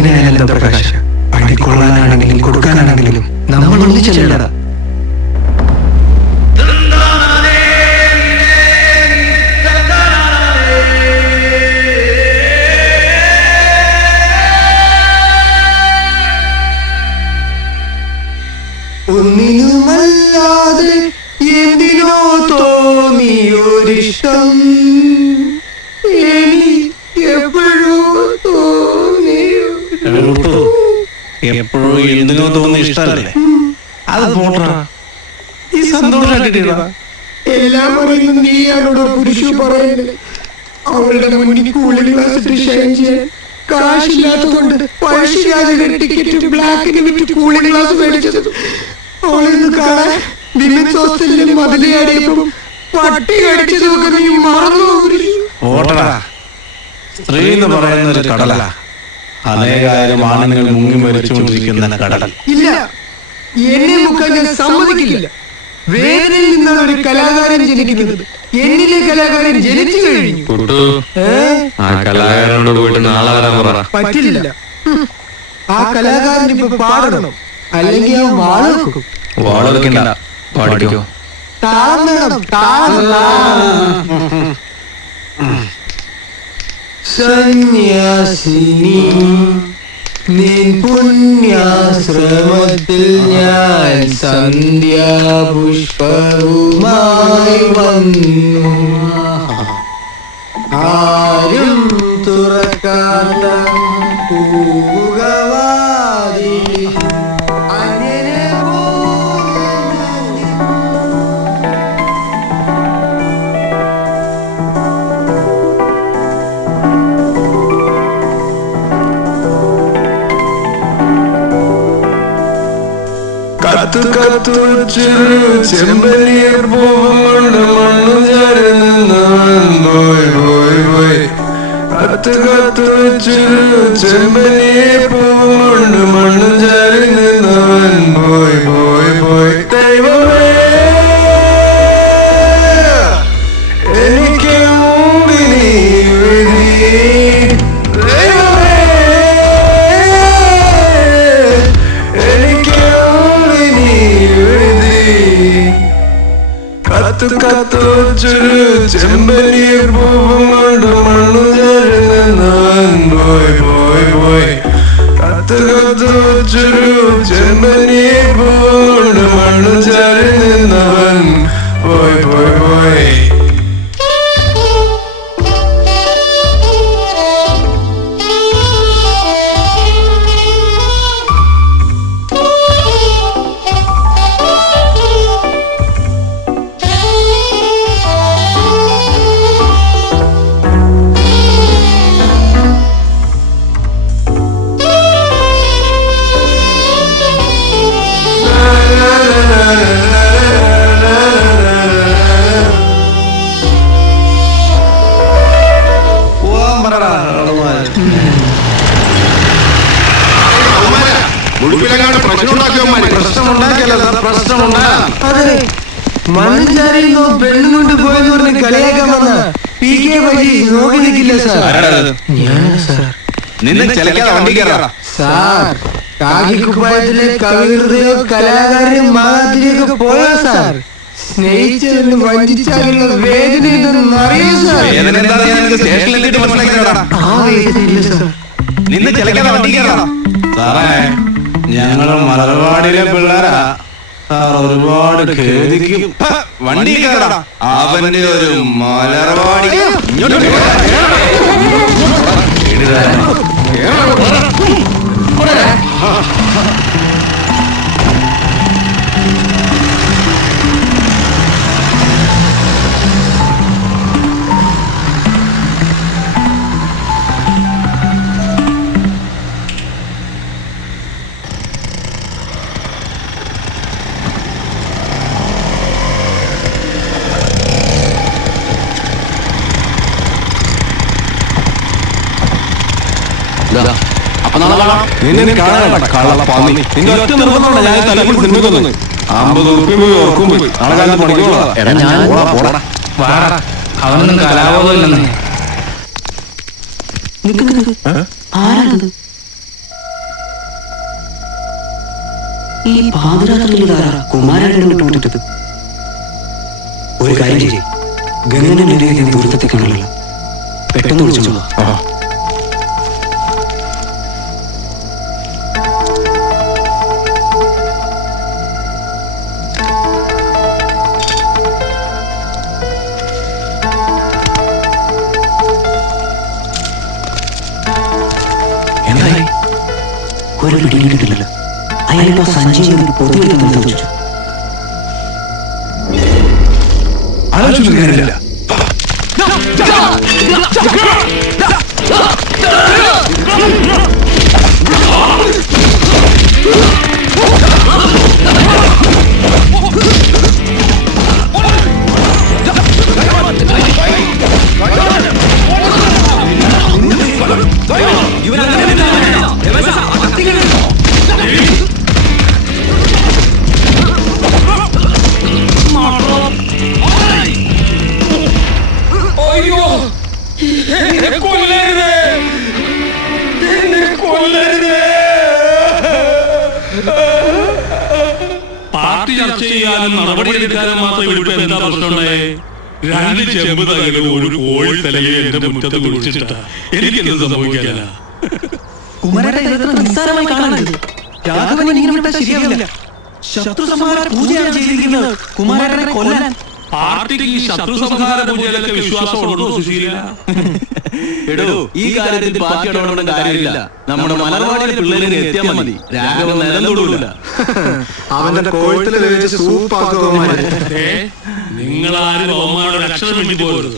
എങ്ങനെയായാലും എന്താ പ്രകാശ, അടിക്കൊള്ളാനാണെങ്കിലും കൊടുക്കാനാണെങ്കിലും നമ്മൾ ഒന്നിച്ചല്ലടാ. ഒന്നിനുമല്ലാതെ എന്തിനോ തോന്നിയൊരിഷ്ടം എപ്പോഴോ തോന്നിയോ. എപ്പോഴും എന്തിനോ തോന്നിയ ഇഷ്ടമല്ലേ? അത് പോട്ടാ, ഈ സന്തോഷമായിട്ടില്ല. എല്ലാം പറയുന്നത് നീയാണോടോ പുരുഷ പറയുന്നത്. അവളുടെ മുന്നിൽ കൂളിംഗ് ഗ്ലാസ് ഡിസൈൻ ചെയ്യാൻ കാശില്ലാത്തതുകൊണ്ട് പഴശ്ശിരാജയുടെ ടിക്കറ്റ് ബ്ലാക്കിന് വിറ്റ് കൂളിംഗ് ഗ്ലാസ് മേടിച്ചത്. അവളിന്ന് കാണാൻ വിമൻസ് ഹോസ്റ്റലിൽ മതിലയാടിയപ്പം പട്ടി കടിച്ചതൊക്കെ നീ മറന്നു. സ്ത്രീ എന്ന് പറയുന്ന ഒരു കടല, അനേകായിരം ആണുങ്ങൾ മുങ്ങി മരിച്ചുകൊണ്ടിരിക്കുന്ന കടൽ. ഇല്ല, എന്നെ മുക്കാൻ ഞാൻ സമ്മതിക്കില്ല. വേദനയിൽ നിന്നാണ് ഒരു കലാകാരൻ ജനിക്കുന്നത്. എന്നിലെ കലാകാരൻ ജനിച്ചു കഴിഞ്ഞു. പറ്റില്ല. ആ കലാകാരൻ ഇപ്പൊ പാടണം, അല്ലെങ്കിൽ ആ വാളെടുക്കും. താളം വേണം, താളം. സന്യാസിനി നിൻ പുണ്യാശ്രമത്തിൽ ഞാൻ സന്ധ്യാപുഷ്പവുമായി വന്നു. ആരും തുറക്കാത്ത പൂവുകവാതിൽ അങ്ങനെ കത്തു കത്തു ചെമ്പനീർ പൂവുകൊണ്ട് മണ്ണു ചേർന്നവൻ പോയി പോയി പോയി. കത്തു കത്തു ചെമ്പനീർ പൂവുകൊണ്ട് മണ്ണു ചേർന്നവൻ പോയി പോയി പോയി. ദൈവമേ, എനിക്ക് മുമ്പിനി വിധി. കത്തു കത്തു ചെമ്പനീർ പൂവും കൊണ്ട് മണ്ണു ചേർന്നവൻ പോയി പോയി പോയി. കത്തു കത്തു ചെമ്പനീർ പൂവും കൊണ്ട് മണ്ണു ചേർന്നവൻ പോയി പോയി പോയി. മണ്ണുചാരിന്നോ പെണ്ണും കൊണ്ട് പോയെന്ന് പറഞ്ഞ് കളിയാക്കാൻ വന്ന PK വഴി നോക്കി നിൽക്കില്ല സാർ. സാർ, കാക്കിക്കുപ്പായത്തിലെ കവിഹൃദയോ കലാകാരനും മഹാതിരിയൊക്കെ പോയോ സാർ? സ്നേഹിച്ചതിന് വഞ്ചിച്ചാലുള്ള വേദന എന്തെന്നറിയോ സാർ? ആ വേദനയില്ല സാർ. ഞങ്ങൾ മലർവാടിയിലെ പിള്ളേരാ സാർ, ഒരുപാട് ഖേദിക്കും. വണ്ടി അവന്റെ ഒരു മലർവാടി. നിന്നെ കാണാനല്ല കള്ളപ്പാന്നി. നിന്റെ ഒറ്റ നിർബന്ധമാണ് ഞാൻ തലമുടി സിനിമക്കൊന്ന് 50 ഉറുപ്പിക പോയി ഉറക്കും പോയി നാളെ കാലത്ത് പഠിക്കോളാം. അവനൊന്നും കലാബോധമില്ലെന്നേ. ഈ പാതിരാത്രിയിലാരാ കുമാരനെ വിട്ടുകൊടുത്തത്? ഒരു കാര്യം ചെയ്യും, ഗംഗനെ നേരിയ ദൂരത്തേക്ക് കാണില്ല, പെട്ടെന്ന് വിളിച്ചോളൂ. ഒരു പിടിയും കിട്ടില്ല. അയാളിപ്പോ സഞ്ജയ് പൊതുവെന്ന് ചോദിച്ചു. ആലോചിക്കുന്നില്ല. പാർട്ടി ചർച്ച ചെയ്യാനും നടപടിയെടുക്കാനും മാത്രം ഇവിടെ എന്താ പ്രശ്നമുണ്ടായേ? 2 ചെമ്പ് തകലും ഒരു കോഴി തലയെ എന്റെ മുറ്റത്ത് കുഴിച്ചിട്ടാ എനിക്ക് എന്ത് സംഭവിക്കാനാ? ശത്രു സംഹാര പൂജയാണ് ചെയ്തിരിക്കുന്നത് കുമാരനെ കൊല്ലാൻ. പാർട്ടിക്ക് ഈ ശത്രു സംഹാര പൂജയിലൊക്കെ വിശ്വാസമുണ്ടോ സുശീല? എടോ, ഈ കാര്യത്തിൽ പാർട്ടിയോടൊന്നും കാര്യമില്ല. നമ്മുടെ മലർവാടിയിലെ പിള്ളേരെ എത്തിയാൽ മതി, രാഘവൻ നിലനിൽക്കൂല. അവന്റെ കോഴത്തിൽ വെച്ച് സൂപ്പാക്കുമാര്. നിങ്ങളാരും അവന്മാരുടെ അക്ഷരം വേണ്ടി പോകരുത്.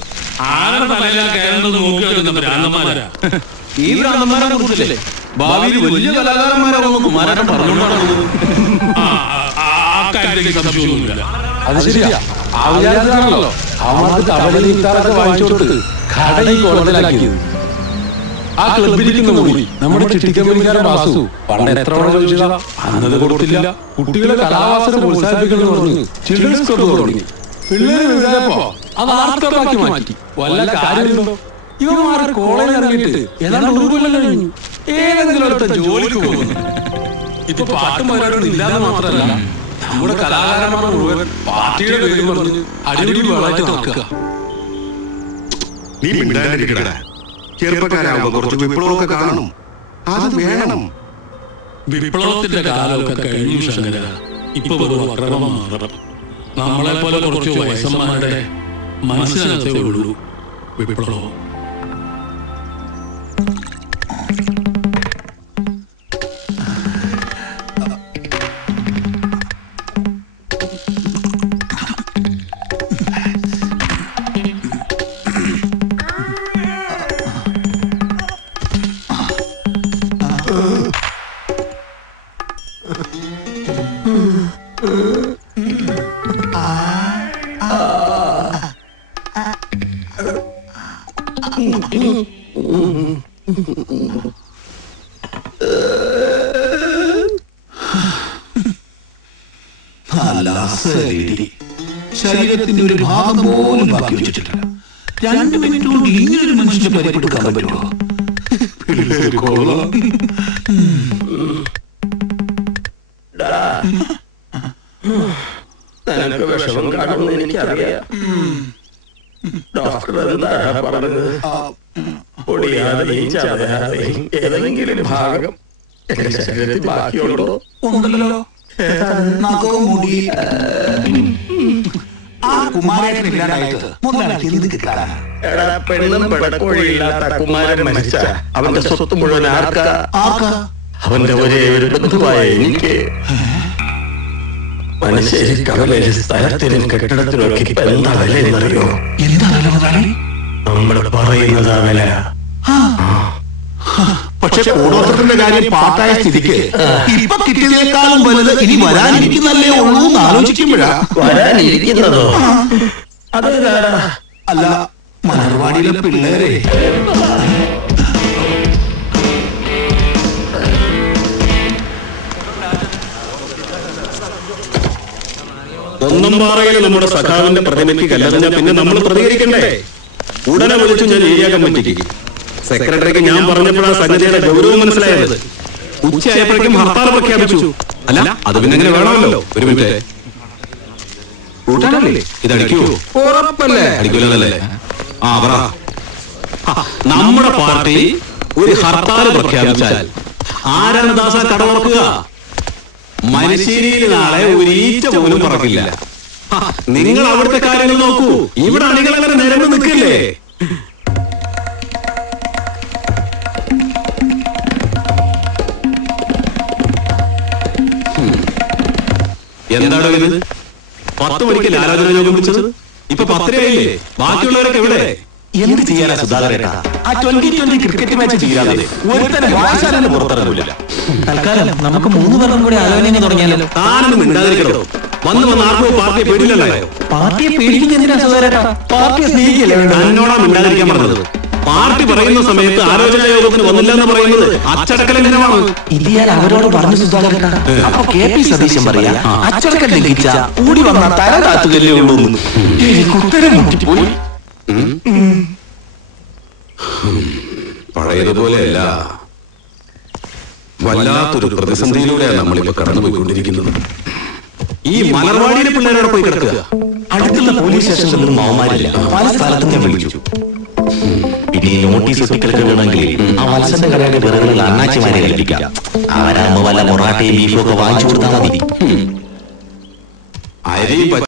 ആരുടെ തലയിലാ കയറുന്നത് നോക്കിയാൽ ഭ്രാന്തന്മാരാ. ഈ ഭ്രാന്തന്മാരെ കുറിച്ചല്ലേ ഭാവിയിൽ വലിയ കലാകാരന്മാരാകുന്നു കുമാരൻ പറഞ്ഞുകൊണ്ടാണ്. സംശയമൊന്നുമില്ല. അത് ശരിയാ, ആണല്ലോ അവർക്ക് തവലി ഇത്താറൊക്കെ വാങ്ങിച്ചു കൊടുത്ത് കടയിൽ കോളത്തിലാക്കിയത്. ആ ക്ലബിലിരിക്കുന്ന കൂടി നമ്മുടെ ചിട്ടിക്കമ്പനിക്കാരൻ വാസു പണ്ട് എത്ര ചോദിച്ചതാ, അന്നത് കൊടുത്തില്ല. കുട്ടികളെ കലാവാസന പ്രോത്സാഹിപ്പിക്കണമെന്ന് പറഞ്ഞു ചിൽഡ്രൻസ് ക്ലബ് തുടങ്ങി. പിള്ളേര് വലുതായപ്പോ അത് ആർത്തമാക്കി മാറ്റി. വല്ല കാര്യമുണ്ടോ? ഇവന്മാർ കോളേജിൽ ഇറങ്ങിയിട്ട് ഏതാണ്ട് 1 കൊല്ലം കഴിഞ്ഞു. ഏതെങ്കിലും ഒരിടത്ത് ജോലിക്ക് പോകുന്നു. ഇപ്പൊ പാട്ടും പരിപാടികളും ഇല്ലാതെ മാത്രമല്ല, നമ്മുടെ കലാകാരന്മാർ മുഴുവൻ പാർട്ടിയുടെ പേര് പറഞ്ഞ് അടിപിടി വളായിട്ട് നടക്കുക. നീ മിണ്ടാതിരിക്കടാ. ചെറുപ്പക്കാരാകുമ്പോ കുറച്ച് വിപ്ലവമൊക്കെ കാണും, അത് വേണം. വിപ്ലവത്തിന്റെ കാലമൊക്കെ കഴിഞ്ഞു ശങ്കര. ഇപ്പൊ വെറും അക്രമം മാത്രം. നമ്മളെ പോലെ കുറച്ച് വയസ്സന്മാരുടെ മനസ്സിനകത്തേ ഉള്ളൂ വിപ്ലവം. ശരീരത്തിന്റെ ഒരു ഭാഗം പോലും ബാക്കി വെച്ചിട്ടില്ല. 2 മിനിറ്റ് കൊണ്ട് ഇങ്ങനൊരു മനുഷ്യനെ പരിപ്പെടുക്കാൻ പറ്റുമോ? നിനക്ക് വിഷമം കാണുമെന്ന് എനിക്കറിയാം. ഡോക്ടർ എന്താ പറഞ്ഞത്? പൊടിയാതെയും ചതയാതെയും ഏതെങ്കിലും ഭാഗം എന്റെ ശരീരത്തിൽ ബാക്കിയുണ്ടോ? ഉണ്ടല്ലോ, നഖവും മുടി. ആ കുമാരൻ ഇല്ലാതായിട്ട് മുതലാളിക്ക് എന്ത് കിട്ടാനാ? എടാ, പെണ്ണും പെടക്കോഴിയില്ലാത്ത കുമാരൻ മരിച്ച അവന്റെ സ്വത്ത് മുഴുവൻ ആർക്കാ? അവന്റെ ഒരേ ഒരു ബന്ധുവായ എനിക്ക്. മനശ്ശേരി കവലയിലെ സ്ഥലത്തിനും കെട്ടിടത്തിനൊക്കെ ഇപ്പൊ എന്താ വില എന്നറിയോ? എന്താ വില മുതലാളി? നമ്മൾ പറയുന്നതാ വില. പക്ഷെ കൂടോത്രത്തിന്റെ കാര്യം പാട്ടായ സ്ഥിതിക്ക് ഇപ്പൊ കിട്ടിയതിനേക്കാളും വലുത് ഇനി വരാനിരിക്കുന്നല്ലേ ഉള്ളൂ എന്ന് ആലോചിക്കുമ്പോഴാ. വരാനിരിക്കുന്നതോ? അല്ല, മലർവാടിയിലെ പിള്ളേരെ. ഒന്നും പാറയിൽ നമ്മുടെ സഖാവിന്റെ പ്രതിമയ്ക്ക് കല്ലെറിഞ്ഞ പിന്നെ നമ്മൾ പ്രതികരിക്കണ്ടേ? ഉടനെ വിളിച്ചു ഞാൻ ഏരിയ കമ്മിറ്റിക്ക്. സെക്രട്ടറിക്ക് ഞാൻ പറഞ്ഞപ്പോഴാണ് സംഗതിയുടെ ഗൗരവം മനസ്സിലായത്. ഉച്ചയായപ്പോഴേക്കും ഹർത്താൽ പ്രഖ്യാപിച്ചു. അല്ല അത് പിന്നെ എങ്ങനെ വേണമല്ലോ. ഒരു മിനിറ്റ്, കൂട്ടാനല്ലേ ഇതടിക്കുവോ? ഉറപ്പല്ലേ? അടിക്കൂലല്ലേ? ആ പറ. നമ്മുടെ പാർട്ടി ഒരു ഹർത്താൽ പ്രഖ്യാപിച്ചാൽ ആരാണ് ദാസ കടമറക്കുക? മനുഷ്യരിയിൽ നാളെ ഒരു ഈച്ച പോലും പറക്കില്ല. നിങ്ങൾ അവിടുത്തെ കാര്യങ്ങൾ നോക്കൂ. ഇവിടെ അണികളങ്ങനെ നിരന്ന് നിൽക്കില്ലേ? എന്താണോ ഇത്? 10 മണിക്ക് ആലോചന യോഗം വിളിച്ചത്, ഇപ്പൊ 10:30 ബാക്കിയുള്ളവരൊക്കെ എവിടെ? എന്ത് ചെയ്യാനാ സുധാകരേട്ടാ? ആ 2020 ക്രിക്കറ്റ് മാച്ച് തീരാതെ ഒരുത്തനെ വാശാലിന് പുറത്തിറങ്ങില്ല. തൽക്കാലം നമുക്ക് 3 പേർക്കും കൂടി ആലോചന തുടങ്ങിയാലോ? താനൊന്നും മിണ്ടാതിരിക്കണോ? വന്ന് ആർക്കും പാർട്ടിയെ പേടില്ലല്ലോ. പാർട്ടിയെ പേടിക്കുന്നതിനാ സുധാകരേട്ടാ? പാർട്ടിയെ സ്നേഹിക്കല്ലേ? എന്നോടാ മിണ്ടാതിരിക്കാൻ പറഞ്ഞത്. പാർട്ടി പറയുന്ന സമയത്ത് ആലോചനാ യോഗത്തിന് വന്നില്ലെന്ന് പറയുന്നത് അച്ചടക്ക ലംഘനമാണ്. ഇത് ഞാൻ അവരോട് പറഞ്ഞു സുധാകരേട്ടാ. അപ്പൊ KP സതീശൻ പറയാ അച്ചടക്കം ലംഘിച്ച കൂടി വന്ന തല താത്തുകല്ലേ ഉള്ളൂ. ഉത്തരം മുട്ടിപ്പോയി. പഴയതുപോലെയല്ല, വല്ലാത്തൊരു പ്രതിസന്ധിയിലൂടെയാണ് നമ്മളിപ്പോ കടന്നുപോയിക്കൊണ്ടിരിക്കുന്നത്. ഈ മലർവാടിയിലെ പിള്ളേരോടെ പോയി കിടക്കുക. അടുത്തുള്ള പോലീസ് സ്റ്റേഷനിൽ നിന്നും മാവന്മാരില്ല. പല സ്ഥലത്തും ഞാൻ വിളിച്ചു. പിന്നെ ഈ നോട്ടീസ് ഒട്ടിക്കലൊക്കെ വേണമെങ്കിൽ ആ വത്സന്റെ കടയുടെ വിറകുള്ള അണ്ണാച്ചിമാരെ ഏൽപ്പിക്കാം. അവരാകുമ്പോ വല്ല മൊറാട്ടയും ബീഫും ഒക്കെ വാങ്ങിച്ചു കൊടുത്താൽ മതി. അരി